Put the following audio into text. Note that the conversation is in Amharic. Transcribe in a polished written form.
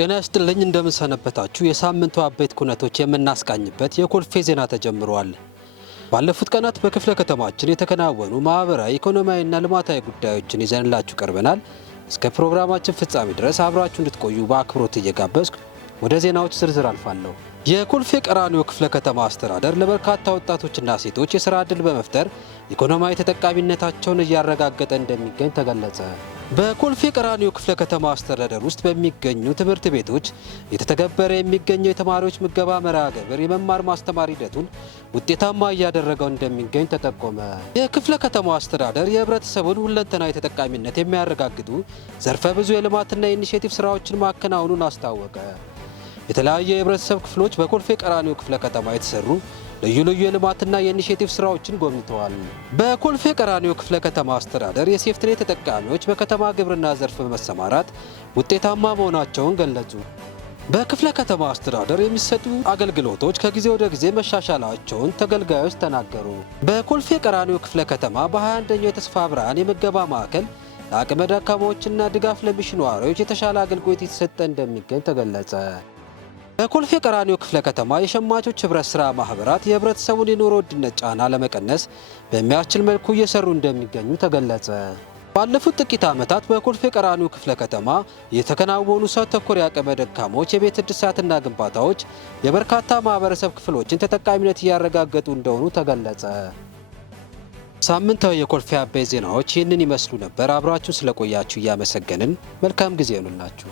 ጤና ይስጥልኝ እንደምን ሰነበታችሁ። የሳምንቱ አበይት ኩነቶች የምናስቃኝበት የኮልፌ ዜና ተጀምሯል። ባለፉት ቀናት በክፍለ ከተማችን የተከናወኑ ማህበራዊ፣ ኢኮኖሚያዊና ልማታዊ ጉዳዮችን ይዘንላችሁ ቀርበናል። እስከ ፕሮግራማችን ፍጻሜ ድረስ አብራችሁ እንድትቆዩ በአክብሮት እየጋበዝኩ ወደ ዜናዎች ዝርዝር አልፋለሁ። የኮልፌ ቀራኒዮ ክፍለ ከተማ አስተዳደር ለበርካታ ወጣቶችና ሴቶች የሥራ ዕድል በመፍጠር ኢኮኖሚያዊ ተጠቃሚነታቸውን እያረጋገጠ እንደሚገኝ ተገለጸ። በኮልፌ ቀራኒዮ ክፍለ ከተማ አስተዳደር ውስጥ በሚገኙ ትምህርት ቤቶች የተተገበረ የሚገኘው የተማሪዎች ምገባ መርሃ ግብር የመማር ማስተማር ሂደቱን ውጤታማ እያደረገው እንደሚገኝ ተጠቆመ። የክፍለ ከተማው አስተዳደር የህብረተሰቡን ሁለንተናዊ ተጠቃሚነት የሚያረጋግጡ ዘርፈ ብዙ የልማትና የኢኒሼቲቭ ስራዎችን ማከናወኑን አስታወቀ። የተለያዩ የህብረተሰብ ክፍሎች በኮልፌ ቀራኒዮ ክፍለ ከተማ የተሰሩ ልዩ ልዩ የልማትና የኢኒሼቲቭ ስራዎችን ጎብኝተዋል። በኮልፌ ቀራኒዮ ክፍለ ከተማ አስተዳደር የሴፍትኔት ተጠቃሚዎች በከተማ ግብርና ዘርፍ በመሰማራት ውጤታማ መሆናቸውን ገለጹ። በክፍለ ከተማ አስተዳደር የሚሰጡ አገልግሎቶች ከጊዜ ወደ ጊዜ መሻሻላቸውን ተገልጋዮች ተናገሩ። በኮልፌ ቀራኒዮ ክፍለ ከተማ በ21ኛው የተስፋ ብርሃን የምገባ ማዕከል ለአቅመ ደካማዎችና ድጋፍ ለሚሹ ነዋሪዎች የተሻለ አገልግሎት የተሰጠ እንደሚገኝ ተገለጸ። በኮልፌ ቀራኒዮ ክፍለ ከተማ የሸማቾች ህብረት ስራ ማህበራት የህብረተሰቡን የኑሮ ውድነት ጫና ለመቀነስ በሚያስችል መልኩ እየሰሩ እንደሚገኙ ተገለጸ። ባለፉት ጥቂት ዓመታት በኮልፌ ቀራኒዮ ክፍለ ከተማ የተከናወኑ ሰው ተኮር የአቅመ ደካሞች የቤት እድሳትና ግንባታዎች የበርካታ ማህበረሰብ ክፍሎችን ተጠቃሚነት እያረጋገጡ እንደሆኑ ተገለጸ። ሳምንታዊ የኮልፌ አበይት ዜናዎች ይህንን ይመስሉ ነበር። አብራችሁ ስለቆያችሁ እያመሰገንን መልካም ጊዜ ይሁንላችሁ።